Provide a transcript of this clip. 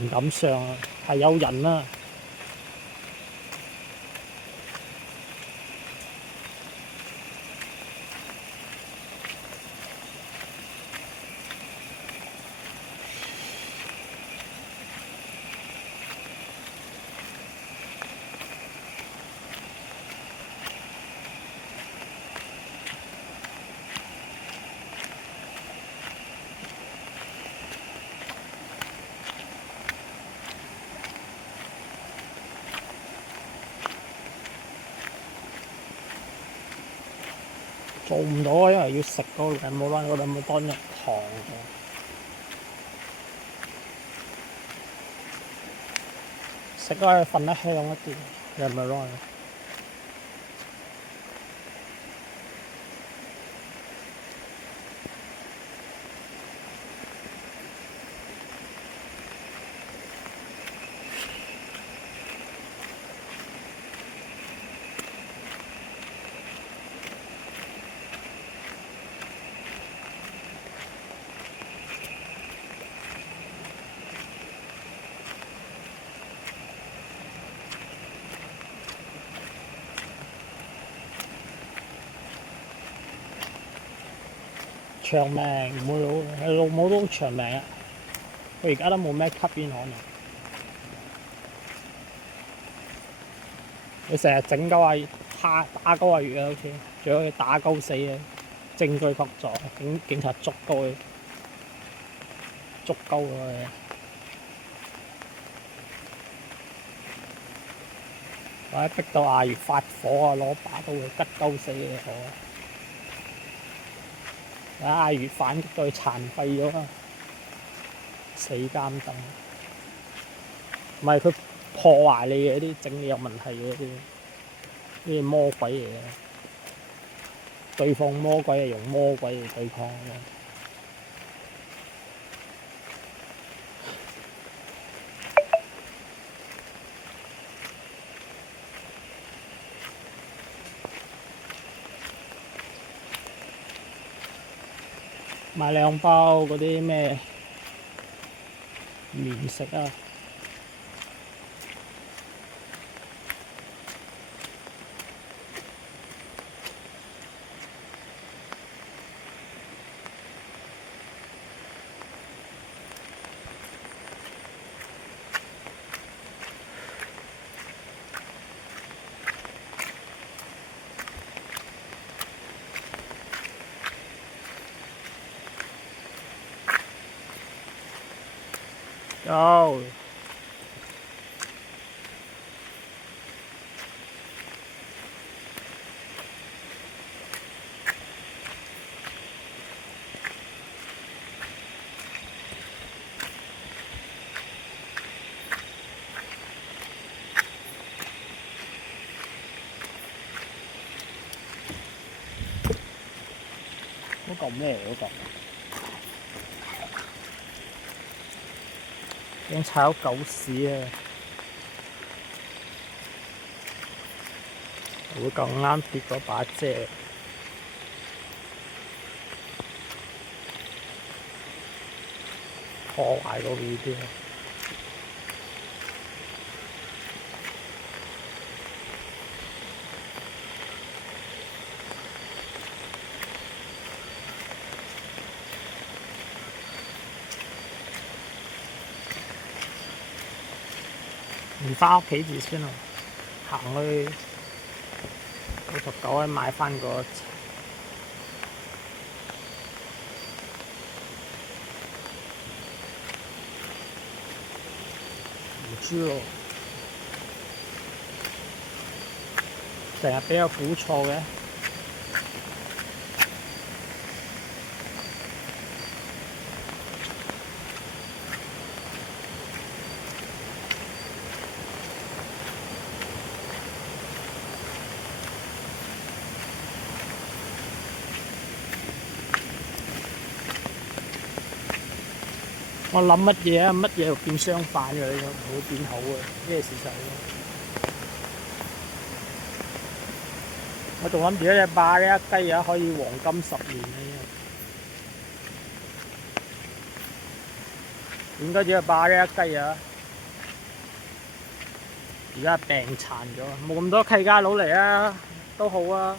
唔敢上啊，係有人啊。做唔到啊，因為要食嗰個冇啦，嗰度冇多入糖嘅，食咗瞓得香一啲，又唔係咯。長命唔會老，你老母都好長命啊！佢而家都冇咩吸煙可能。佢成日整鳩啊，打鳩啊月啊，好似仲要佢打鳩死啊！證據確鑿，警察捉鳩佢，捉鳩佢。或者逼到阿月發火啊，攞把刀去吉鳩死你好啊！阿月反擊到佢殘廢咗啊！死監等，唔係佢破壞你嘅啲整理有問題嘅啲魔鬼嚟嘅，對抗魔鬼係用魔鬼嚟對抗嘅。買2包嗰啲咩麵食啊！有嗰個咩嚟嗰個？用炒狗屎啊！會咁啱跌嗰把遮，破壞個 video。唔返屋企住先啊！行去嗰條狗去買翻個唔知喎，成日俾我估錯嘅。我諗乜嘢啊？乜嘢又變相反嘅？你唔會變好嘅，咩事實咧？我仲諗住一隻霸呢一雞啊，可以黃金10年嘅。點解只係霸呢一雞啊？而家病殘咗，冇咁多契家佬嚟啊，都好啊。